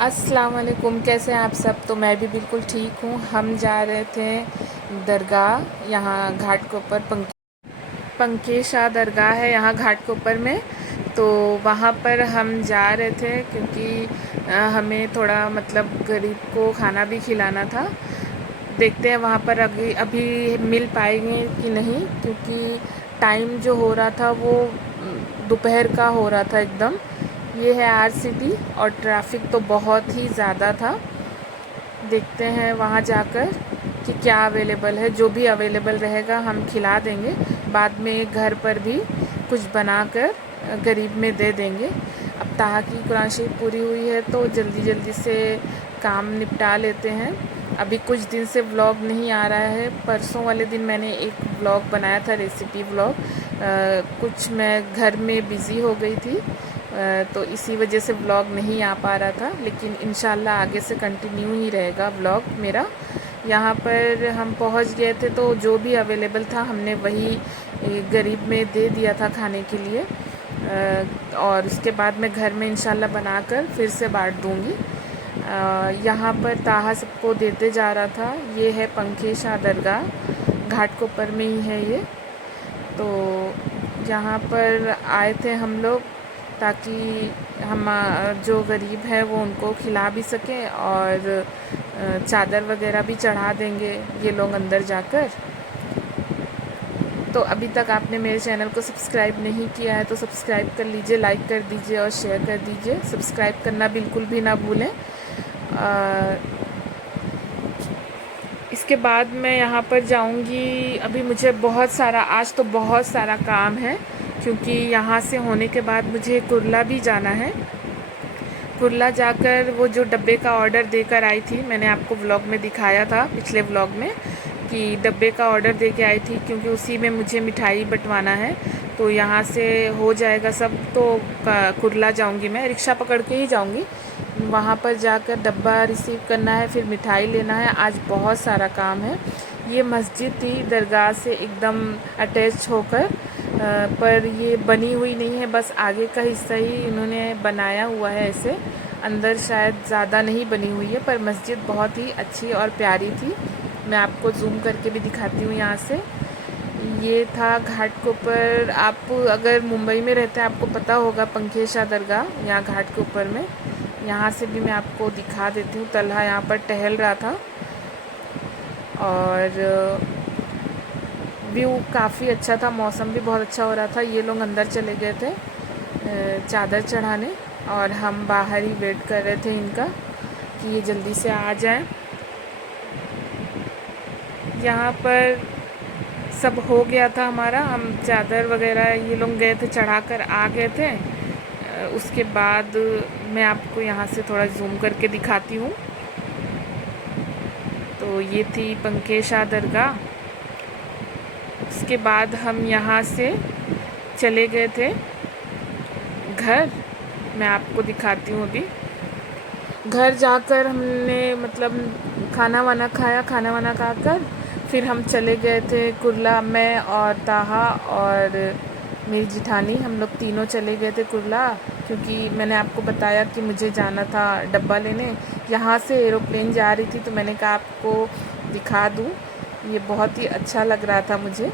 अस्सलाम वालेकुम, कैसे हैं आप सब। तो मैं भी बिल्कुल ठीक हूँ। हम जा रहे थे दरगाह, यहाँ घाट के ऊपर पंके शाह दरगाह है यहाँ घाट के ऊपर में। तो वहाँ पर हम जा रहे थे क्योंकि हमें थोड़ा मतलब गरीब को खाना भी खिलाना था। देखते हैं वहाँ पर अभी अभी मिल पाएंगे कि नहीं, क्योंकि टाइम जो हो रहा था वो दोपहर का हो रहा था एकदम। ये है आरसीटी और ट्रैफिक तो बहुत ही ज़्यादा था। देखते हैं वहाँ जाकर कि क्या अवेलेबल है। जो भी अवेलेबल रहेगा हम खिला देंगे। बाद में घर पर भी कुछ बनाकर गरीब में दे देंगे। अब ताहा की कुरान शरीफ पूरी हुई है तो जल्दी जल्दी से काम निपटा लेते हैं। अभी कुछ दिन से व्लॉग नहीं आ रहा है। परसों वाले दिन मैंने एक व्लॉग बनाया था, रेसिपी व्लॉग। कुछ मैं घर में बिज़ी हो गई थी, तो इसी वजह से व्लॉग नहीं आ पा रहा था। लेकिन इंशाल्लाह आगे से कंटिन्यू ही रहेगा व्लॉग मेरा। यहाँ पर हम पहुँच गए थे तो जो भी अवेलेबल था हमने वही गरीब में दे दिया था खाने के लिए। और उसके बाद मैं घर में इंशाल्लाह बनाकर फिर से बांट दूँगी। यहाँ पर ताहा सबको देते जा रहा था। ये है पंके शाह दरगाह, घाट के ऊपर में ही है ये। तो यहाँ पर आए थे हम लोग ताकि हम जो गरीब है वो उनको खिला भी सकें और चादर वगैरह भी चढ़ा देंगे ये लोग अंदर जाकर। तो अभी तक आपने मेरे चैनल को सब्सक्राइब नहीं किया है तो सब्सक्राइब कर लीजिए, लाइक कर दीजिए और शेयर कर दीजिए। सब्सक्राइब करना बिल्कुल भी ना भूलें। इसके बाद मैं यहाँ पर जाऊँगी। अभी मुझे आज तो बहुत सारा काम है, क्योंकि यहाँ से होने के बाद मुझे कुरला भी जाना है। कुरला जाकर वो जो डब्बे का ऑर्डर देकर आई थी, मैंने आपको व्लॉग में दिखाया था पिछले व्लॉग में कि डब्बे का ऑर्डर दे के आई थी, क्योंकि उसी में मुझे मिठाई बंटवाना है। तो यहाँ से हो जाएगा सब तो कुरला जाऊँगी। मैं रिक्शा पकड़ के ही जाऊँगी। वहाँ पर जाकर डब्बा रिसीव करना है, फिर मिठाई लेना है। आज बहुत सारा काम है। ये मस्जिद थी दरगाह से एकदम अटैच होकर, पर ये बनी हुई नहीं है, बस आगे का हिस्सा ही इन्होंने बनाया हुआ है ऐसे। अंदर शायद ज़्यादा नहीं बनी हुई है, पर मस्जिद बहुत ही अच्छी और प्यारी थी। मैं आपको जूम करके भी दिखाती हूँ यहाँ से। ये था घाट के ऊपर। आप अगर मुंबई में रहते हैं आपको पता होगा पंके शाह दरगाह यहाँ घाट के ऊपर में। यहाँ से भी मैं आपको दिखा देती हूँ। तलहा यहाँ पर टहल रहा था और व्यू काफ़ी अच्छा था, मौसम भी बहुत अच्छा हो रहा था। ये लोग अंदर चले गए थे चादर चढ़ाने और हम बाहर ही वेट कर रहे थे इनका कि ये जल्दी से आ जाएं। यहाँ पर सब हो गया था हमारा। हम चादर वगैरह ये लोग गए थे चढ़ा कर आ गए थे। उसके बाद मैं आपको यहाँ से थोड़ा जूम करके दिखाती हूँ। तो ये थी पंके शाह दरगाह। उसके बाद हम यहाँ से चले गए थे घर। मैं आपको दिखाती हूँ। अभी घर जाकर हमने मतलब खाना वाना खाया। खाना वाना खाकर फिर हम चले गए थे कुरला। मैं और ताहा और मेरी जिठानी, हम लोग तीनों चले गए थे कुरला, क्योंकि मैंने आपको बताया कि मुझे जाना था डब्बा लेने। यहाँ से एरोप्लेन जा रही थी तो मैंने कहा आपको दिखा दूँ। ये बहुत ही अच्छा लग रहा था मुझे।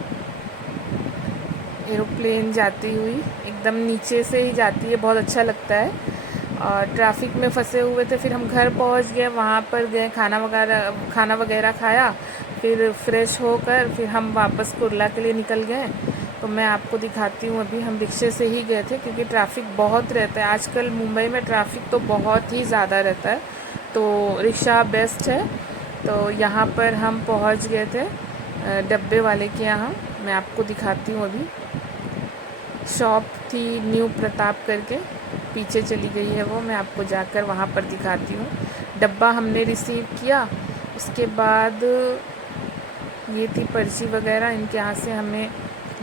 एरोप्लेन जाती हुई एकदम नीचे से ही जाती है, बहुत अच्छा लगता है। और ट्रैफिक में फंसे हुए थे। फिर हम घर पहुंच गए, वहाँ पर गए, खाना वगैरह खाया। फिर फ्रेश होकर फिर हम वापस कुरला के लिए निकल गए। तो मैं आपको दिखाती हूँ। अभी हम रिक्शे से ही गए थे क्योंकि ट्रैफिक बहुत रहता है आजकल मुंबई में। ट्रैफिक तो बहुत ही ज़्यादा रहता है, तो रिक्शा बेस्ट है। तो यहाँ पर हम पहुँच गए थे डब्बे वाले के यहाँ। मैं आपको दिखाती हूँ। अभी शॉप थी न्यू प्रताप करके, पीछे चली गई है वो। मैं आपको जाकर वहाँ पर दिखाती हूँ। डब्बा हमने रिसीव किया। उसके बाद ये थी पर्ची वगैरह, इनके यहाँ से हमें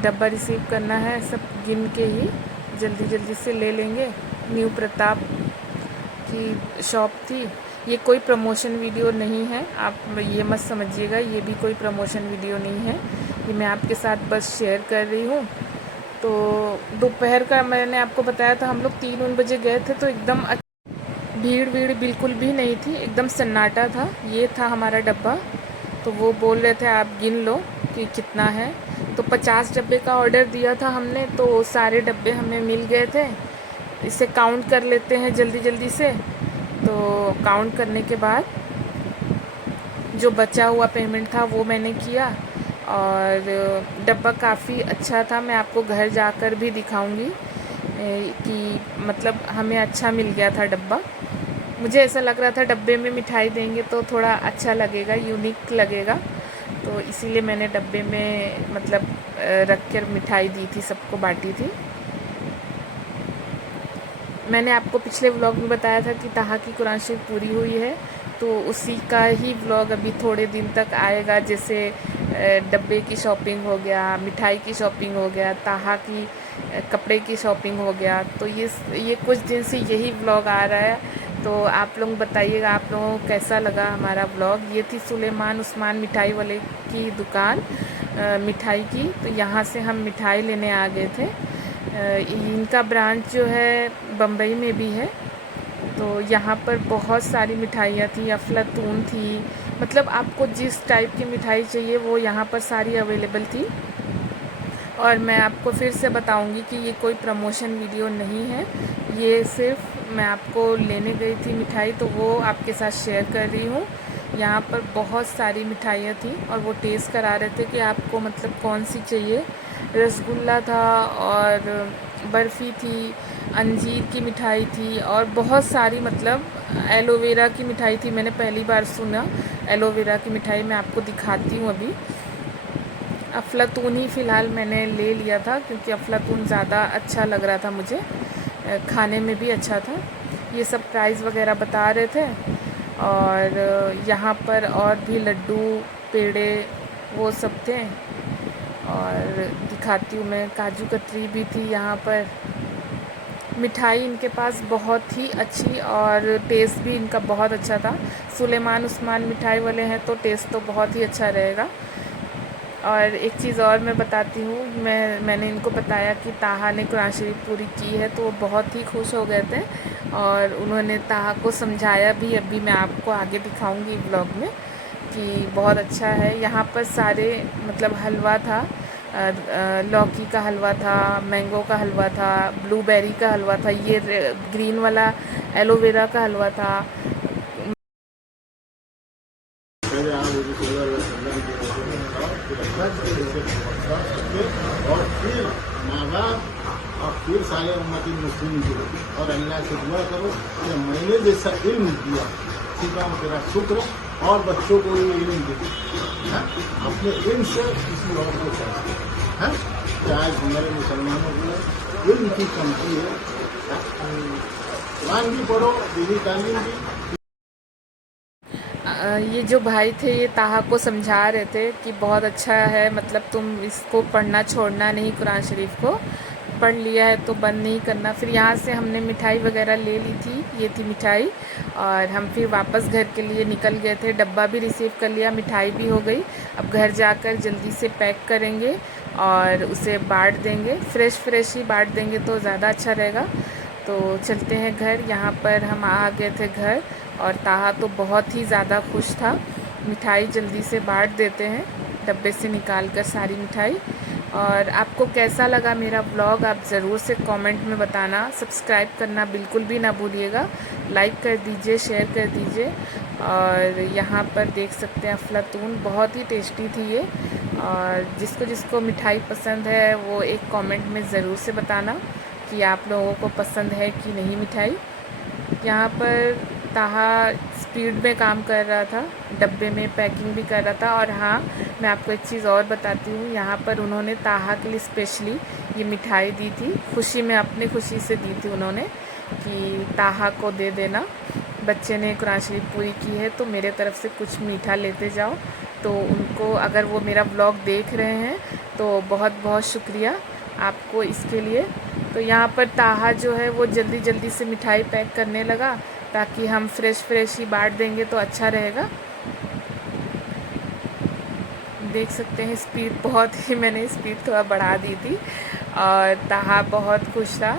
डब्बा रिसीव करना है। सब गिन के ही जल्दी जल्दी से ले लेंगे। न्यू प्रताप की शॉप थी। ये कोई प्रमोशन वीडियो नहीं है, आप ये मत समझिएगा, ये भी कोई प्रमोशन वीडियो नहीं है। ये मैं आपके साथ बस शेयर कर रही हूँ। तो दोपहर का मैंने आपको बताया था हम लोग 3 बजे गए थे, तो एकदम भीड़ वीड़ बिल्कुल भी नहीं थी, एकदम सन्नाटा था। ये था हमारा डब्बा। तो वो बोल रहे थे आप गिन लो कि कितना है। तो 50 डब्बे का ऑर्डर दिया था हमने, तो सारे डब्बे हमें मिल गए थे। इसे काउंट कर लेते हैं जल्दी जल्दी से। तो काउंट करने के बाद जो बचा हुआ पेमेंट था वो मैंने किया। और डब्बा काफ़ी अच्छा था, मैं आपको घर जाकर भी दिखाऊंगी कि मतलब हमें अच्छा मिल गया था डब्बा। मुझे ऐसा लग रहा था डब्बे में मिठाई देंगे तो थोड़ा अच्छा लगेगा, यूनिक लगेगा। तो इसीलिए मैंने डब्बे में मतलब रख कर मिठाई दी थी, सबको बांटी थी। मैंने आपको पिछले व्लॉग में बताया था कि ताहा की कुरान शरीफ पूरी हुई है, तो उसी का ही व्लॉग अभी थोड़े दिन तक आएगा। जैसे डब्बे की शॉपिंग हो गया, मिठाई की शॉपिंग हो गया, ताहा की कपड़े की शॉपिंग हो गया। तो ये कुछ दिन से यही व्लॉग आ रहा है। तो आप लोग बताइएगा आप लोगों को कैसा लगा हमारा व्लॉग। ये थी सुलेमान उस्मान मिठाई वाले की दुकान मिठाई की। तो यहाँ से हम मिठाई लेने आ गए थे। इनका ब्रांच जो है बम्बई में भी है। तो यहाँ पर बहुत सारी मिठाइयाँ थी, अफलातून थी, मतलब आपको जिस टाइप की मिठाई चाहिए वो यहाँ पर सारी अवेलेबल थी। और मैं आपको फिर से बताऊंगी कि ये कोई प्रमोशन वीडियो नहीं है, ये सिर्फ मैं आपको लेने गई थी मिठाई तो वो आपके साथ शेयर कर रही हूँ। यहाँ पर बहुत सारी मिठाइयाँ थी और वो टेस्ट करा रहे थे कि आपको मतलब कौन सी चाहिए। रसगुल्ला था और बर्फ़ी थी, अंजीर की मिठाई थी और बहुत सारी मतलब एलोवेरा की मिठाई थी। मैंने पहली बार सुना एलोवेरा की मिठाई, मैं आपको दिखाती हूँ अभी। अफलातून ही फ़िलहाल मैंने ले लिया था क्योंकि अफलातून ज़्यादा अच्छा लग रहा था मुझे, खाने में भी अच्छा था। ये सब प्राइस वगैरह बता रहे थे। और यहाँ पर और भी लड्डू पेड़े वो सब थे। और दिखाती हूँ मैं, काजू कतरी भी थी यहाँ पर। मिठाई इनके पास बहुत ही अच्छी और टेस्ट भी इनका बहुत अच्छा था। सुलेमान उस्मान मिठाई वाले हैं तो टेस्ट तो बहुत ही अच्छा रहेगा। और एक चीज़ और मैं बताती हूँ, मैंने इनको बताया कि ताहा ने कुरान शरीफ पूरी की है तो वो बहुत ही खुश हो गए थे। और उन्होंने ताहा को समझाया भी, अभी मैं आपको आगे दिखाऊंगी ब्लॉग में कि बहुत अच्छा है। यहाँ पर सारे मतलब हलवा था, लौकी का हलवा था, मैंगो का हलवा था, ब्लूबेरी का हलवा था, ये ग्रीन वाला एलोवेरा का हलवा था। और फिर माँ बाप और फिर सारे उम्मती मुस्लिम को और अल्लाह से दुआ करो कि मैंने जैसा इल्म दिया सीखा तेरा शुक्र और बच्चों को ये इल्म दे। अपने इल्म से किसी और को चाहिए है। आज हमारे मुसलमानों को इल्म की कमती है। कुरान भी पढ़ो, दीनी तालीम भी। ये जो भाई थे ये ताहा को समझा रहे थे कि बहुत अच्छा है, मतलब तुम इसको पढ़ना छोड़ना नहीं, कुरान शरीफ को पढ़ लिया है तो बंद नहीं करना। फिर यहाँ से हमने मिठाई वगैरह ले ली थी, ये थी मिठाई। और हम फिर वापस घर के लिए निकल गए थे, डब्बा भी रिसीव कर लिया, मिठाई भी हो गई। अब घर जाकर जल्दी से पैक करेंगे और उसे बांट देंगे, फ्रेश फ्रेश ही बांट देंगे तो ज़्यादा अच्छा रहेगा। तो चलते हैं घर। यहाँ पर हम आ गए थे घर और ताहा तो बहुत ही ज़्यादा खुश था। मिठाई जल्दी से बांट देते हैं डब्बे से निकाल कर सारी मिठाई। और आपको कैसा लगा मेरा ब्लॉग आप ज़रूर से कमेंट में बताना। सब्सक्राइब करना बिल्कुल भी ना भूलिएगा, लाइक कर दीजिए, शेयर कर दीजिए। और यहाँ पर देख सकते हैं अफलातून, बहुत ही टेस्टी थी ये। और जिसको जिसको मिठाई पसंद है वो एक कमेंट में ज़रूर से बताना कि आप लोगों को पसंद है कि नहीं मिठाई। यहाँ पर ताहा स्पीड में काम कर रहा था, डब्बे में पैकिंग भी कर रहा था। और हाँ, मैं आपको एक चीज़ और बताती हूँ, यहाँ पर उन्होंने ताहा के लिए स्पेशली ये मिठाई दी थी, खुशी में, अपनी खुशी से दी थी उन्होंने कि ताहा को दे देना, बच्चे ने कुरान शरीफ पूरी की है तो मेरे तरफ से कुछ मीठा लेते जाओ। तो उनको, अगर वो मेरा ब्लॉग देख रहे हैं तो बहुत बहुत शुक्रिया आपको इसके लिए। तो यहाँ पर ताहा जो है वो जल्दी जल्दी से मिठाई पैक करने लगा ताकि हम फ्रेश फ्रेश ही बांट देंगे तो अच्छा रहेगा। देख सकते हैं स्पीड बहुत ही, मैंने स्पीड थोड़ा बढ़ा दी थी और ताहा बहुत खुश था।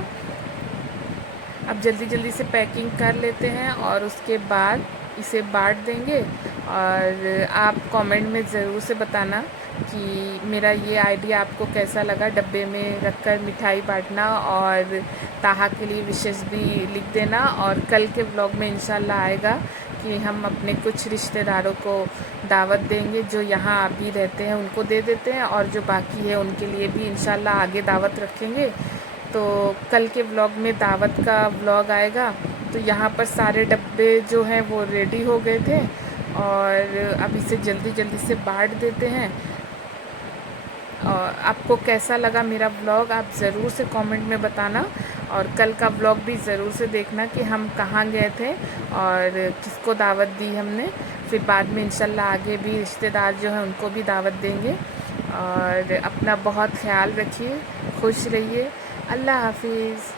अब जल्दी जल्दी से पैकिंग कर लेते हैं और उसके बाद इसे बांट देंगे। और आप कमेंट में ज़रूर से बताना कि मेरा ये आइडिया आपको कैसा लगा, डब्बे में रखकर मिठाई बांटना। और ताहा के लिए विशेष भी लिख देना। और कल के व्लॉग में इंशाल्लाह आएगा कि हम अपने कुछ रिश्तेदारों को दावत देंगे, जो यहाँ अभी रहते हैं उनको दे देते हैं, और जो बाकी है उनके लिए भी इंशाल्लाह आगे दावत रखेंगे। तो कल के व्लॉग में दावत का व्लॉग आएगा। तो यहाँ पर सारे डब्बे जो हैं वो रेडी हो गए थे और अब इसे जल्दी जल्दी से बांट देते हैं। और आपको कैसा लगा मेरा व्लॉग आप ज़रूर से कमेंट में बताना। और कल का व्लॉग भी ज़रूर से देखना कि हम कहाँ गए थे और किसको दावत दी हमने। फिर बाद में इंशाल्लाह आगे भी रिश्तेदार जो हैं उनको भी दावत देंगे। और अपना बहुत ख्याल रखिए, खुश रहिए। अल्लाह हाफिज़।